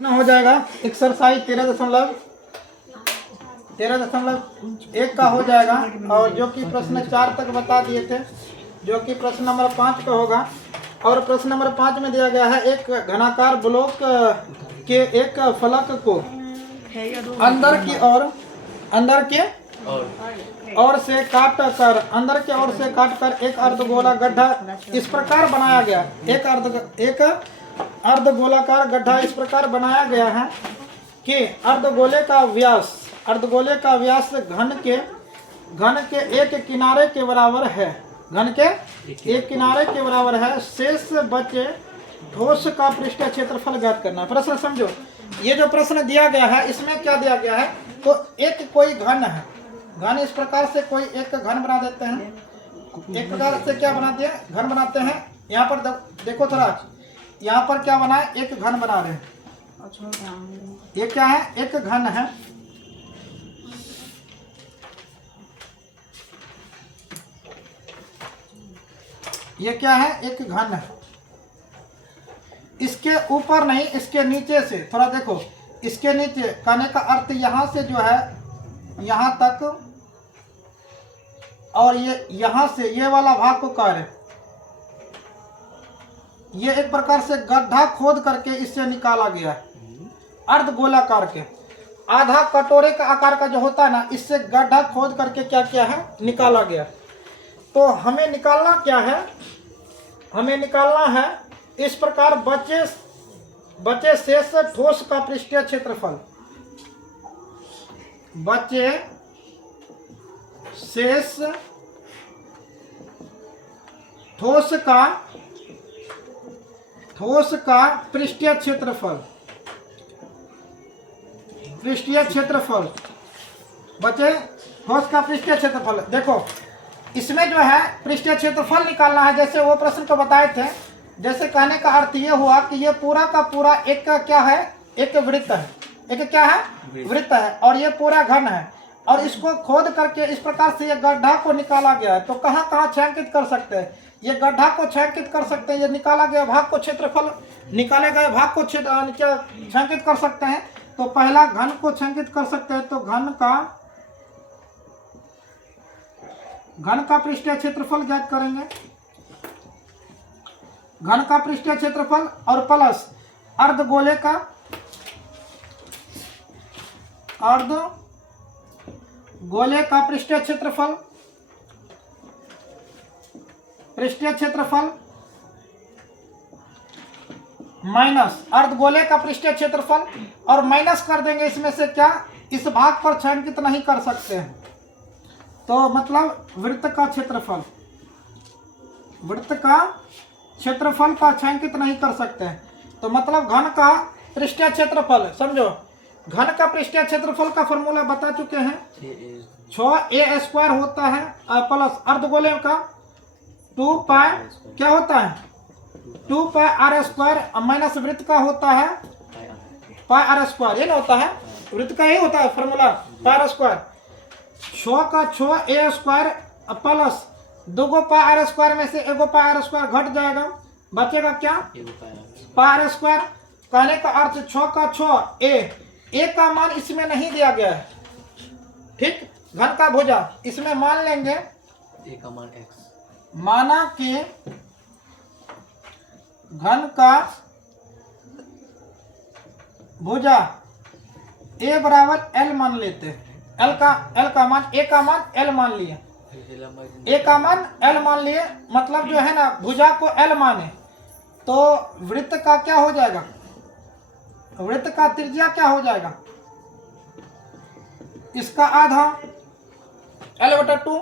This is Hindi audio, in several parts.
हो जाएगा एक्सरसाइज 13.1 का हो जाएगा। और जो कि प्रश्न 4 तक बता दिए थे, जो कि प्रश्न नंबर 5 का होगा। और प्रश्न नंबर 5 में दिया गया है एक घनाकार ब्लॉक के एक फलक को अंदर की ओर से काट कर एक अर्धगोला गड्ढा इस प्रकार बनाया गया। एक अर्धगोलाकार गड्ढा इस प्रकार बनाया गया है कि अर्धगोले का व्यास घन के एक किनारे के बराबर है। शेष बचे ठोस का पृष्ठीय क्षेत्रफल ज्ञात करना। प्रश्न समझो, ये जो प्रश्न दिया गया है इसमें क्या दिया गया है, तो एक कोई घन है, घन इस प्रकार से कोई एक घन बना देते हैं। एक प्रकार से क्या बनाते हैं, घन बनाते हैं। यहाँ पर देखो थोड़ा, यहाँ पर क्या बना है, एक घन बना रहे हैं। ये क्या है, एक घन है। ये क्या है, एक घन है। इसके ऊपर नहीं, इसके नीचे से थोड़ा देखो, इसके नीचे कहने का अर्थ यहाँ से जो है यहाँ तक, और ये यहाँ से ये वाला भाग को कह रहे, ये एक प्रकार से गड्ढा खोद करके इससे निकाला गया है। अर्धगोलाकार के आधा कटोरे का आकार का जो होता है ना, इससे गड्ढा खोद करके क्या किया है, निकाला गया। तो हमें निकालना क्या है, हमें निकालना है इस प्रकार बचे शेष ठोस का पृष्ठीय क्षेत्रफल। बचे शेष ठोस का पृष्ठीय क्षेत्रफल। बचे ठोस का पृष्ठीय क्षेत्रफल। देखो इसमें जो है पृष्ठीय क्षेत्रफल निकालना है, जैसे वो प्रश्न को बताए थे। जैसे कहने का अर्थ ये हुआ कि ये पूरा का पूरा एक का क्या है, एक वृत्त है। एक क्या है, वृत्त है, और ये पूरा घन है। और इसको खोद करके इस प्रकार से ये गड्ढा को निकाला गया है। तो कहाँ कहाँ छायांकित कर सकते हैं, ये गड्ढा को छायांकित कर सकते हैं। ये निकाला गया भाग को क्षेत्रफल, निकाले गए भाग को छायांकित कर सकते हैं। तो पहला घन को छायांकित कर सकते हैं। तो घन का पृष्ठीय क्षेत्रफल ज्ञात करेंगे। घन का पृष्ठीय क्षेत्रफल और प्लस अर्धगोले का पृष्ठीय क्षेत्रफल माइनस अर्धगोले का पृष्ठीय क्षेत्रफल, और माइनस कर देंगे इसमें से क्या, इस भाग पर छायांकित नहीं कर सकते हैं। तो मतलब वृत्त का क्षेत्रफल का छायांकित नहीं कर सकते हैं। तो मतलब घन का पृष्ठीय क्षेत्रफल, समझो घन का पृष्ठीय क्षेत्रफल का फॉर्मूला बता चुके हैं। 6a² होता है प्लस अर्धगोले का 2 पाई क्या होता है, 2 पाई r² माइनस वृत्त का होता है पाई r²। ये ना होता है, वृत्त का ही होता है फॉर्मूला पाई r²। 6 का 6a² प्लस 2 पाई r² में से 1 पाई r² घट जाएगा, बचेगा क्या, पाई r²। कहने का अर्थ 6 का 6 का मान इसमें नहीं दिया गया है, ठीक। घन का भुजा इसमें मान लेंगे a का मान x, माना कि घन का भुजा a बराबर l मान लेते हैं। a का मान l मान लिए, a का मान l मान लिए, मतलब जो है ना भुजा को l माने। तो वृत्त का क्या हो जाएगा, वृत्त का त्रिज्या क्या हो जाएगा, इसका आधा l/2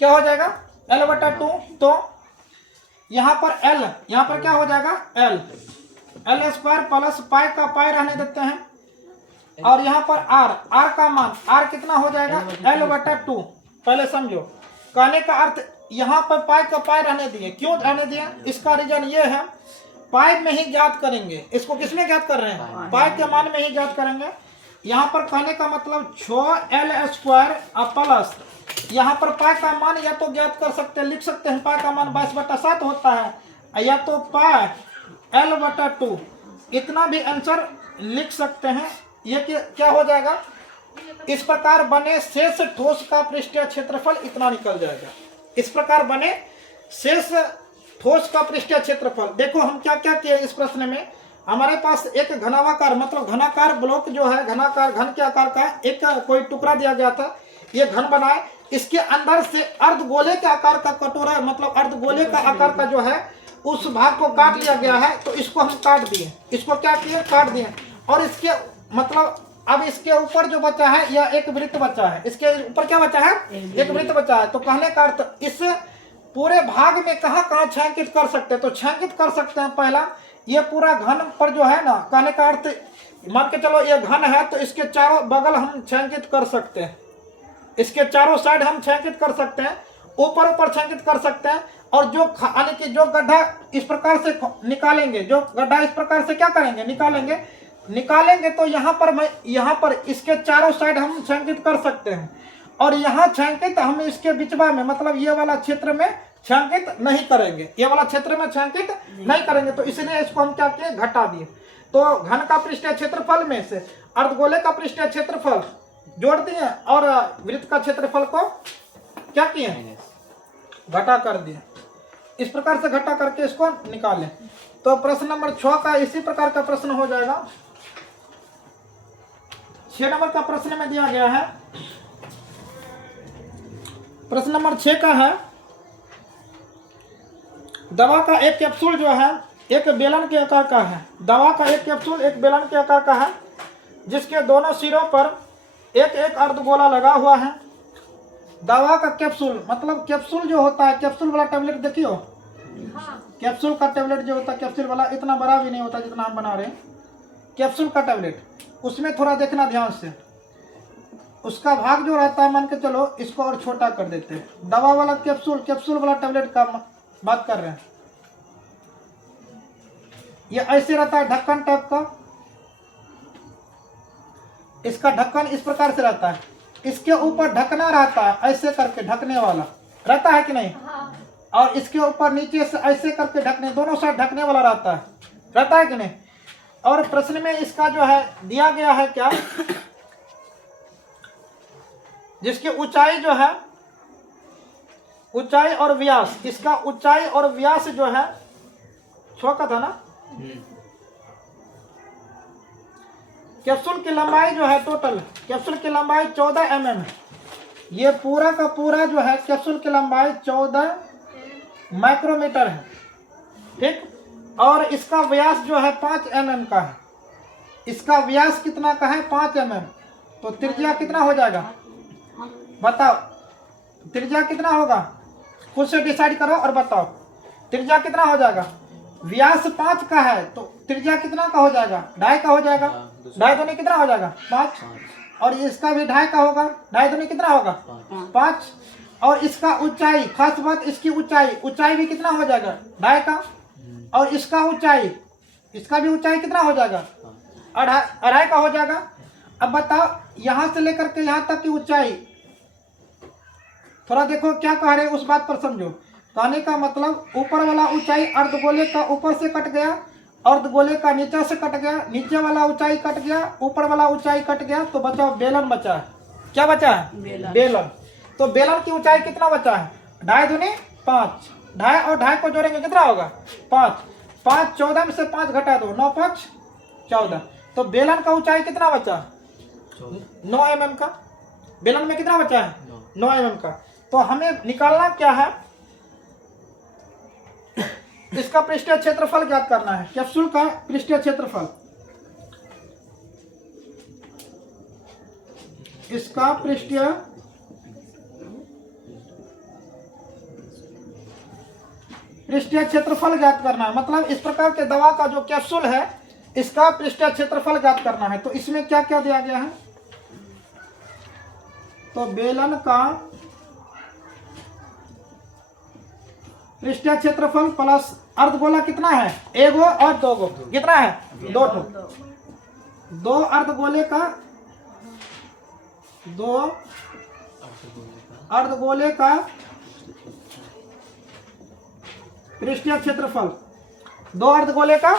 क्या हो जाएगा, l/2। तो यहाँ पर l, यहाँ पर क्या हो जाएगा l² प्लस पाई का पाई रहने देते हैं। और यहाँ पर r का मान, r कितना हो जाएगा l/2। पहले समझो, कहने का अर्थ यहाँ पर पाई का पाई रहने दिए। क्यों रहने दिए, इसका रीजन ये है, पाई में ही ज्ञात करेंगे। इसको किसमें ज्ञात कर रहे हैं, पाई के मान में ही ज्ञात करेंगे। यहाँ पर कहने का मतलब 6l² प्लस, यहाँ पर पाई का मान या तो ज्ञात कर सकते हैं, लिख सकते हैं पाई का मान 22/7 होता है, या तो पाई l/2 इतना भी आंसर लिख सकते हैं। ये क्या हो जाएगा, इस प्रकार बने शेष ठोस का पृष्ठीय क्षेत्रफल इतना निकल जाएगा। इस प्रकार बने शेष ठोस का पृष्ठीय क्षेत्रफल। देखो हम क्या क्या किए इस प्रश्न में। हमारे पास एक घनावाकार मतलब घनाकार ब्लॉक जो है, घनाकार घन के आकार का एक कोई टुकड़ा दिया गया था, ये घन बनाए। इसके अंदर से अर्धगोले के आकार का कटोरा मतलब अर्धगोले का आकार का जो है उस भाग को काट लिया गया है। तो इसको हम काट दिए, इसको क्या किए, काट दिए। और इसके मतलब अब इसके ऊपर जो बचा है यह एक वृत्त बचा है। इसके ऊपर क्या बचा है, एक वृत्त बचा है। तो कहने का अर्थ इस पूरे भाग में कहाँ कहाँ छायांकित कर सकते हैं, तो छायांकित कर सकते हैं। पहला ये पूरा घन पर जो है ना, कहने का अर्थ मान के चलो ये घन है तो इसके चारों बगल हम छायांकित कर सकते हैं, इसके चारों साइड हम छायांकित कर सकते हैं, ऊपर छायांकित कर सकते हैं। और जो यानी कि जो गड्ढा इस प्रकार से निकालेंगे, जो गड्ढा इस प्रकार से क्या करेंगे, निकालेंगे तो यहाँ पर इसके चारों साइड हम छायांकित कर सकते हैं। और यहाँ छायांकित हम इसके बिचवा में मतलब ये वाला क्षेत्र में छायांकित नहीं करेंगे, ये वाला क्षेत्र में छायांकित नहीं करेंगे। तो इसलिए इसको हम क्या किए, घटा दिए। तो घन का पृष्ठीय क्षेत्रफल में से अर्धगोले का पृष्ठीय क्षेत्रफल जोड़ दिए और वृत्त का क्षेत्रफल को क्या किए, घटा कर दिए। इस प्रकार से घटा करके इसको निकालें। तो प्रश्न नंबर 6 का इसी प्रकार का प्रश्न हो जाएगा। 6 नंबर का प्रश्न में दिया गया है। प्रश्न नंबर 6 का है, दवा का एक कैप्सूल जो है एक बेलन के आकार का है। दवा का एक कैप्सूल एक बेलन के आकार का है, जिसके दोनों सिरों पर एक एक अर्धगोला लगा हुआ है। दवा का कैप्सूल मतलब कैप्सूल जो होता है, कैप्सूल वाला टेबलेट देखियो, कैप्सूल का टेबलेट जो होता है, कैप्सूल वाला इतना बड़ा भी नहीं होता जितना हम बना रहे हैं। कैप्सूल का टेबलेट, उसमें थोड़ा देखना ध्यान से, उसका भाग जो रहता है मान के चलो इसको और छोटा कर देते हैं। दवा वाला कैप्सूल वाला टेबलेट का बात कर रहे हैं। ये ऐसे रहता है ढक्कन टाइप का, इसका ढक्कन इस प्रकार से रहता है, इसके ऊपर ढकना रहता है ऐसे करके, ढकने वाला रहता है कि नहीं, और इसके ऊपर नीचे से ऐसे करके ढकने, दोनों साइड ढकने वाला रहता है कि नहीं। और प्रश्न में इसका जो है दिया गया है क्या, जिसकी ऊंचाई जो है, ऊंचाई और व्यास, इसका ऊंचाई और व्यास जो है 6 का था ना। कैप्सूल की लंबाई जो है टोटल, कैप्सूल की लंबाई 14 mm है। ये पूरा का पूरा जो है कैप्सूल की लंबाई 14 माइक्रोमीटर है, ठीक। और इसका व्यास जो है 5 mm का है। इसका व्यास कितना का है, 5 mm। तो त्रिज्या कितना हो जाएगा, बताओ त्रिज्या कितना होगा, खुद से डिसाइड करो और बताओ त्रिज्या कितना हो जाएगा। व्यास 5 का है तो त्रिज्या कितना का हो जाएगा, 2.5 का हो जाएगा। 2.5 दूनी कितना हो जाएगा, 5। और इसका भी 2.5 का होगा, 2.5 दूनी कितना होगा, 5। और इसका ऊंचाई, खास बात इसकी ऊंचाई भी कितना हो जाएगा, 2.5 का। और इसका ऊंचाई, इसका भी ऊंचाई कितना हो जाएगा, 2.5 का हो जाएगा। अब बताओ यहाँ से लेकर के यहाँ तक की ऊंचाई, थोड़ा देखो क्या कह रहे हैं उस बात पर समझो। कहने का मतलब ऊपर वाला ऊंचाई अर्धगोले का ऊपर से कट गया, अर्धगोले का नीचे से कट गया, नीचे वाला ऊंचाई कट गया, ऊपर वाला ऊंचाई कट गया, तो बचाओ बेलन बचा है। क्या बचा है, बेलन। तो बेलन की ऊंचाई कितना बचा है, 2.5 दूनी 5, 2.5 और 2.5 को जोड़ेंगे कितना होगा, 5। 5 14 में से 5 घटा दो, 9 5 14। तो बेलन का ऊंचाई कितना बचा, 9 mm का। बेलन में कितना बचा है, 9 mm का। तो हमें निकालना क्या है, इसका पृष्ठीय क्षेत्रफल ज्ञात करना है, कैप्सूल का पृष्ठीय क्षेत्रफल। इसका पृष्ठीय क्षेत्रफल ज्ञात करना है, मतलब इस प्रकार के दवा का जो कैप्सूल है इसका पृष्ठीय क्षेत्रफल ज्ञात करना है। तो इसमें क्या क्या दिया गया है, तो बेलन का पृष्ठीय क्षेत्रफल प्लस अर्धगोला कितना है, 1 गो और 2 गो, कितना है, 2 ठो। 2 अर्धगोले का, 2 अर्धगोले का पृष्ठीय क्षेत्रफल, 2 अर्धगोले का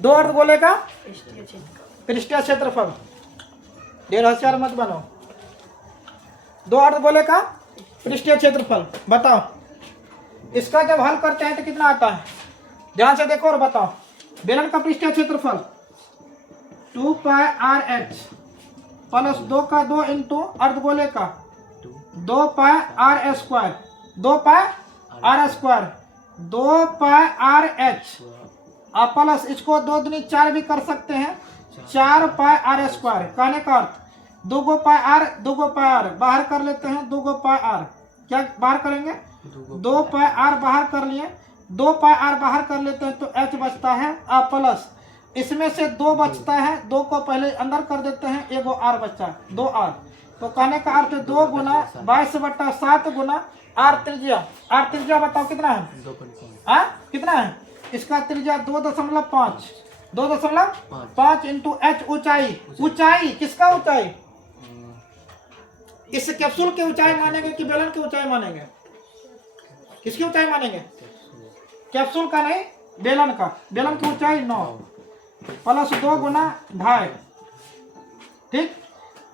दो अर्धगोले का पृष्ठीय क्षेत्रफल, ढेर होशियार मत बनो। दो अर्धगोले का पृष्ठीय क्षेत्रफल बताओ। इसका जब हल करते हैं तो कितना आता है, ध्यान से देखो और बताओ। बेलन का पृष्ठीय क्षेत्रफल 2πr(h) प्लस 2 का 2 इंटू अर्धगोले का 2πr², 2πr², 2πrh प्लस इसको 2 दूनी 4 भी कर सकते हैं, 4πr²। कहने का अर्थ 2 गो πr, 2 गो πr बाहर कर लेते हैं, 2 गो πr क्या बाहर करेंगे, 2 πr बाहर कर लिए, 2 πr बाहर कर लेते हैं तो h बचता है, प्लस इसमें से 2 बचता है, 2 को पहले अंदर कर देते हैं, एगो r बचा, 2r। तो कहने का अर्थ 2 गुना 22/7 गुना r त्रिज्या। r त्रिज्या बताओ कितना है, कितना है इसका त्रिज्या 2.5, 2.5 इंटू h ऊंचाई। ऊंचाई किसका ऊंचाई, इस कैप्सूल की ऊंचाई मानेंगे कि बेलन की ऊंचाई मानेंगे, किसकी ऊंचाई मानेंगे, कैप्सूल का नहीं बेलन का। बेलन की ऊंचाई 9 प्लस 2 गुना 2.5, ठीक।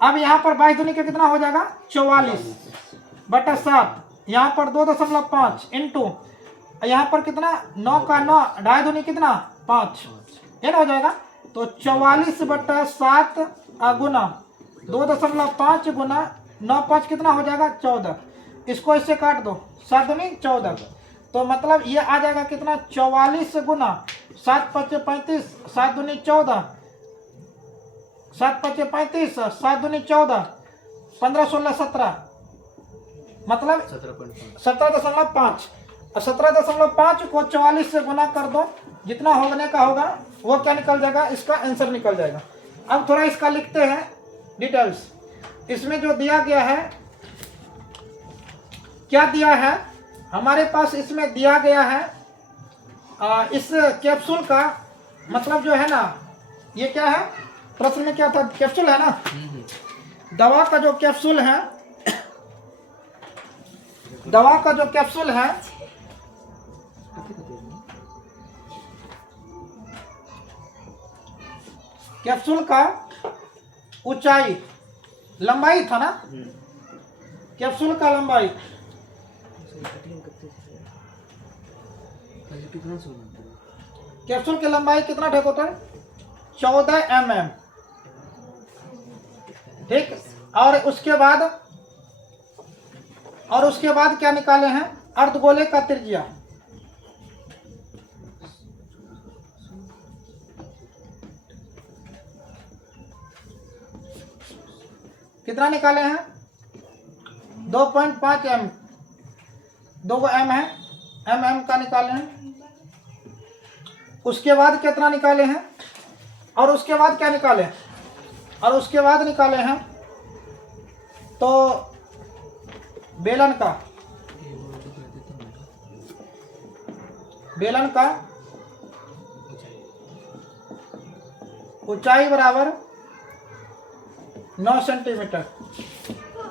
अब यहाँ पर 22 दूनी का कितना हो जाएगा, 44/7, यहाँ पर 2.5 इंटू यहाँ पर कितना 9 का 9, 2.5 दूनी कितना 5, ये ना हो जाएगा। तो 44/7 गुना 2.5 गुना 9 5 कितना हो जाएगा 14। इसको इससे काट दो, 7 दूनी 14। तो मतलब ये आ जाएगा कितना 44 गुना 7 5 35, 7 दूनी 14, 7 5 35, 7 दूनी 14, 15 16 17, मतलब 17.5। 17.5 को 44 से गुना कर दो, जितना होने का होगा वो क्या निकल जाएगा, इसका आंसर निकल जाएगा। अब थोड़ा इसका लिखते हैं डिटेल्स। इसमें जो दिया गया है, क्या दिया है हमारे पास, इसमें दिया गया है इस कैप्सूल का मतलब जो है ना, ये क्या है प्रश्न में क्या था, कैप्सूल है ना, दवा का जो कैप्सूल है, दवा का जो कैप्सूल है कैप्सूल का ऊंचाई लंबाई था ना, कैप्सूल का लंबाई कैप्सूल की लंबाई कितना ठीक होता है 14 mm, ठीक। और उसके बाद क्या निकाले हैं, अर्धगोले का त्रिज्या। कितना निकाले हैं 2.5 m, 2 m है, mm का निकाले हैं। उसके बाद कितना निकाले हैं, और उसके बाद क्या निकाले, और उसके बाद निकाले हैं तो बेलन का ऊंचाई बराबर 9 सेंटीमीटर।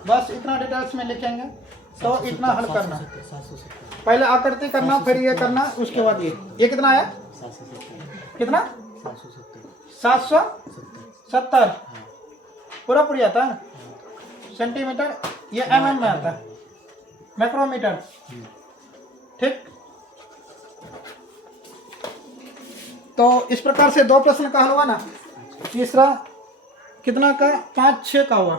बस इतना डिटेल्स में लिखेंगे तो इतना हल करना, पहले आकृति करना, फिर ये करना, उसके बाद ये कितना है, कितना 770 पूरा आता है सेंटीमीटर, ये mm में आता है, माइक्रोमीटर, ठीक। तो इस प्रकार से 2 प्रश्न का हल हुआ ना। तीसरा कितना का 5 6 का हुआ।